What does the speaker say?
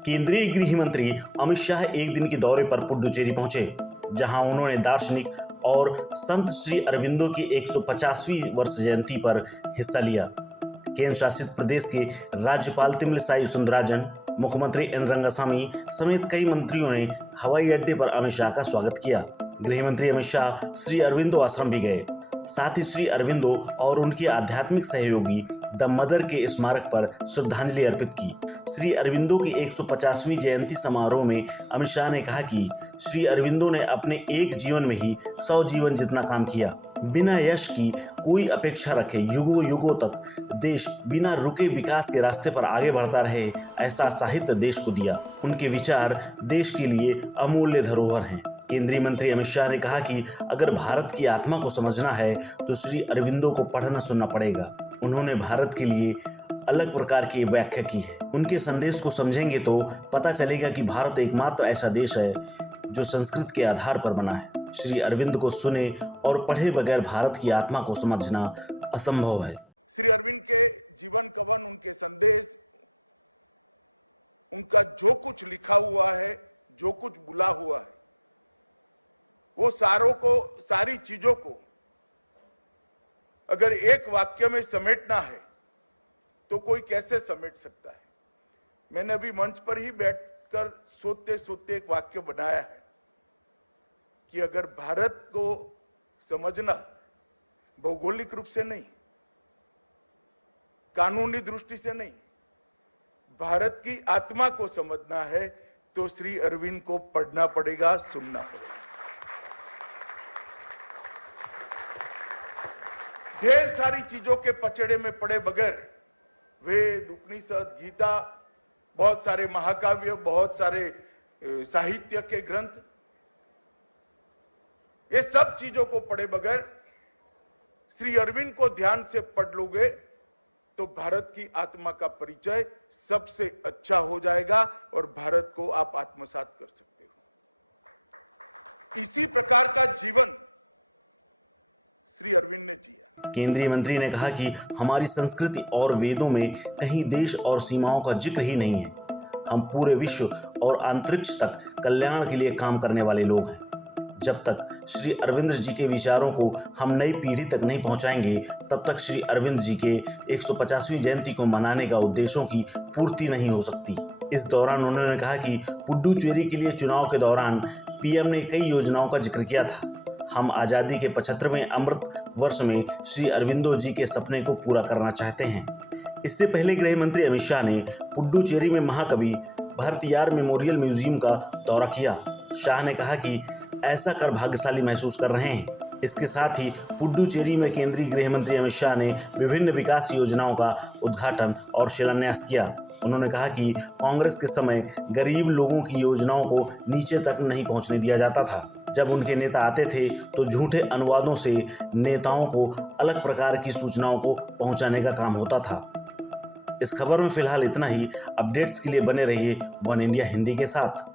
केंद्रीय गृह मंत्री अमित शाह एक दिन के दौरे पर पुडुचेरी पहुंचे, जहां उन्होंने दार्शनिक और संत श्री अरविंदो की 150वीं वर्ष जयंती पर हिस्सा लिया। केंद्र शासित प्रदेश के राज्यपाल तमिलिसाई सुंदरराजन, मुख्यमंत्री एन रंगासामी समेत कई मंत्रियों ने हवाई अड्डे पर अमित शाह का स्वागत किया। गृह मंत्री अमित शाह श्री अरविंदो आश्रम भी गए। साथ ही श्री अरविंदो और उनके आध्यात्मिक सहयोगी द मदर के स्मारक पर श्रद्धांजलि अर्पित की। श्री अरविंदो की 150वीं जयंती समारोह में अमित शाह ने कहा कि श्री अरविंदो ने अपने एक जीवन में ही 100 जीवन जितना काम किया। बिना यश की कोई अपेक्षा रखे युगों युगों तक देश बिना रुके विकास के रास्ते पर आगे बढ़ता रहे, ऐसा साहित्य देश को दिया। उनके विचार देश के लिए अमूल्य धरोहर हैं। केंद्रीय मंत्री अमित शाह ने कहा कि अगर भारत की आत्मा को समझना है तो श्री अरविंदो को पढ़ना सुनना पड़ेगा। उन्होंने भारत के लिए अलग प्रकार की व्याख्या की है। उनके संदेश को समझेंगे तो पता चलेगा कि भारत एकमात्र ऐसा देश है जो संस्कृत के आधार पर बना है। श्री अरविंद को सुने और पढ़े बगैर भारत की आत्मा को समझना असंभव है। श्री अरविंद के जीवन कवन, उनके संदेश, उनका जो कुछ लिखा हुआ है, जो कुछ बुला हुआ है, वो सारी चीजों को अगर एक वाक्य में समेटना है तो कोई कैसे समेट सकता है। मैंने अभी मंच पर ही बैठकर सोते सोते एक वाक्य बनाया है कि अगर भारत को समझना भौगोलिक रूप से नहीं, कानूनी दृष्टि से नहीं, भारत की आत्मा को समझना है तो श्री अरविंद को पढ़ना पड़ेगा, सुनना पड़ेगा। ढेर सारी चीजों के पचड़े में पड़े बगैर वेद, उपनिषद, गीता, बहुत सारे महाकाव्य, बहुत सारे साहित्य के ग्रंथ, ये सब चीजों को पढ़े बगैर श्री अरविंद को ध्यान से पढ़ लोगे तो भारत की आत्मा का परिचय सबसे अच्छा हो जाएगा और भारत को आप आत्मसात कर सकते हो। इसी प्रकार का जीवन श्री अरविंद ने जिया। केंद्रीय मंत्री ने कहा कि हमारी संस्कृति और वेदों में कहीं देश और सीमाओं का जिक्र ही नहीं है। हम पूरे विश्व और अंतरिक्ष तक कल्याण के लिए काम करने वाले लोग हैं। जब तक श्री अरविंद जी के विचारों को हम नई पीढ़ी तक नहीं पहुंचाएंगे, तब तक श्री अरविंद जी के 150वीं जयंती को मनाने का उद्देश्यों की पूर्ति नहीं हो सकती। इस दौरान उन्होंने कहा कि पुडुचेरी के लिए चुनाव के दौरान पीएम ने कई योजनाओं का जिक्र किया था। हम आज़ादी के 75वें अमृत वर्ष में श्री अरविंदो जी के सपने को पूरा करना चाहते हैं। इससे पहले गृह मंत्री अमित शाह ने पुडुचेरी में महाकवि भारतियार मेमोरियल म्यूजियम का दौरा किया। शाह ने कहा कि ऐसा कर भाग्यशाली महसूस कर रहे हैं। इसके साथ ही पुडुचेरी में केंद्रीय गृह मंत्री अमित शाह ने विभिन्न विकास योजनाओं का उद्घाटन और शिलान्यास किया। उन्होंने कहा कि कांग्रेस के समय गरीब लोगों की योजनाओं को नीचे तक नहीं पहुंचने दिया जाता था। जब उनके नेता आते थे तो झूठे अनुवादों से नेताओं को अलग प्रकार की सूचनाओं को पहुंचाने का काम होता था। इस खबर में फिलहाल इतना ही। अपडेट्स के लिए बने रहिए वन इंडिया हिंदी के साथ।